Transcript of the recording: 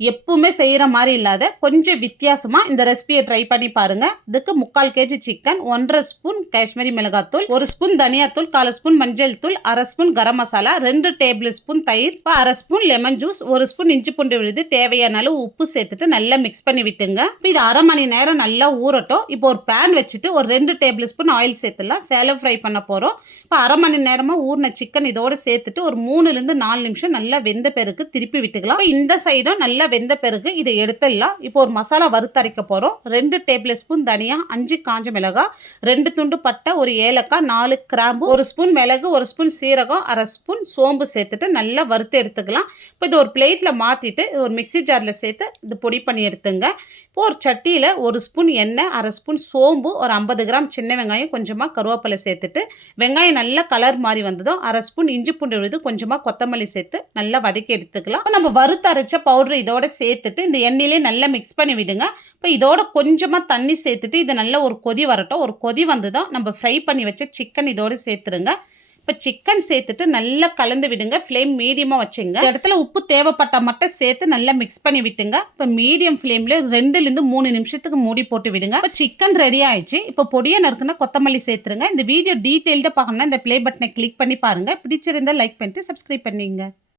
எப்பவுமே செய்கிற மாதிரி இல்லாத கொஞ்சம் வித்தியாசமாக இந்த ரெசிபியை ட்ரை பண்ணி பாருங்கள் இதுக்கு முக்கால் கேஜி சிக்கன் ஒன்றரை ஸ்பூன் காஷ்மீரி மிளகாத்தூள் ஒரு ஸ்பூன் தனியாத்தூள் கால் ஸ்பூன் மஞ்சள் தூள் அரை ஸ்பூன் கரம் மசாலா ரெண்டு டேபிள் ஸ்பூன் தயிர் இப்போ அரை ஸ்பூன் லெமன் ஜூஸ் ஒரு ஸ்பூன் இஞ்சி பூண்டு விழுது தேவையான அளவு உப்பு சேர்த்துட்டு நல்லா மிக்ஸ் பண்ணி விட்டுங்க. இப்போ இது அரை மணி நேரம் நல்லா ஊறட்டும். இப்போ ஒரு பேன் வச்சுட்டு ஒரு ரெண்டு டேபிள் ஸ்பூன் ஆயில் சேர்த்துலாம் சேலை ஃப்ரை பண்ண போகிறோம் இப்போ அரை மணி நேரமாக ஊறின சிக்கன் இதோடு சேர்த்துட்டு ஒரு மூணுலேருந்து நாலு நிமிஷம் நல்லா வெந்த பேருக்கு திருப்பி விட்டுக்கலாம். இப்போ இந்த சைடும் நல்லா வெந்த பிறகு இதை எடுத்துடலாம். இப்போ ஒரு மசாலா வறுத்தரைக்க போகிறோம் ரெண்டு டேபிள் ஸ்பூன் தனியா அஞ்சு காஞ்ச மிளகாய் ரெண்டு துண்டு பட்டை ஒரு ஏலக்காய் நாலு கிராம்பு ஒரு ஸ்பூன் மிளகு ஒரு ஸ்பூன் சீரகம் அரை ஸ்பூன் சோம்பு சேர்த்துட்டு நல்லா வறுத்து எடுத்துக்கலாம். இப்போ இது ஒரு பிளேட்டில் மாற்றிட்டு ஒரு மிக்ஸி ஜாரில் சேர்த்து இது பொடி பண்ணி எடுத்துங்க. இப்போ ஒரு சட்டியில் ஒரு ஸ்பூன் எண்ணெய் அரை ஸ்பூன் சோம்பு ஒரு ஐம்பது கிராம் சின்ன வெங்காயம் கொஞ்சமாக கருவேப்பிலை சேர்த்துட்டு வெங்காயம் நல்லா கலர் மாதிரி வந்ததும் அரை ஸ்பூன் இஞ்சி பூண்டு விழுது கொஞ்சமாக கொத்தமல்லி சேர்த்து நல்லா வதக்கி எடுத்துக்கலாம். நம்ம வறுத்து அரைச்ச பவுடர் இதோட சேர்த்துட்டு இந்த எண்ணெயிலே நல்லா மிக்ஸ் பண்ணி விடுங்க. இப்போ இதோட கொஞ்சமாக தண்ணி சேர்த்துட்டு இது நல்லா ஒரு கொதி வரட்டும். ஒரு கொதி வந்ததும் நம்ம ஃப்ரை பண்ணி வச்ச சிக்கன் இதோட சேர்த்துருங்க. இப்போ சிக்கன் சேர்த்துட்டு நல்லா கலந்து விடுங்க. ஃப்ளேம் மீடியமாக வச்சுங்க. இடத்துல உப்பு தேவைப்பட்ட மட்டும் சேர்த்து நல்லா மிக்ஸ் பண்ணி விட்டுங்க. இப்போ மீடியம் ஃப்ளேமில் ரெண்டுலேருந்து மூணு நிமிஷத்துக்கு மூடி போட்டு விடுங்க. இப்போ சிக்கன் ரெடி ஆயிடுச்சு. இப்போ பொடியை நறுக்குன்னா கொத்தமல்லி சேர்த்துருங்க. இந்த வீடியோ டீட்டெயில்டாக பார்க்கணும்னா இந்த ப்ளே பட்டனை கிளிக் பண்ணி பாருங்கள் பிடிச்சிருந்தால் லைக் பண்ணிட்டு சப்ஸ்கிரைப் பண்ணிங்க.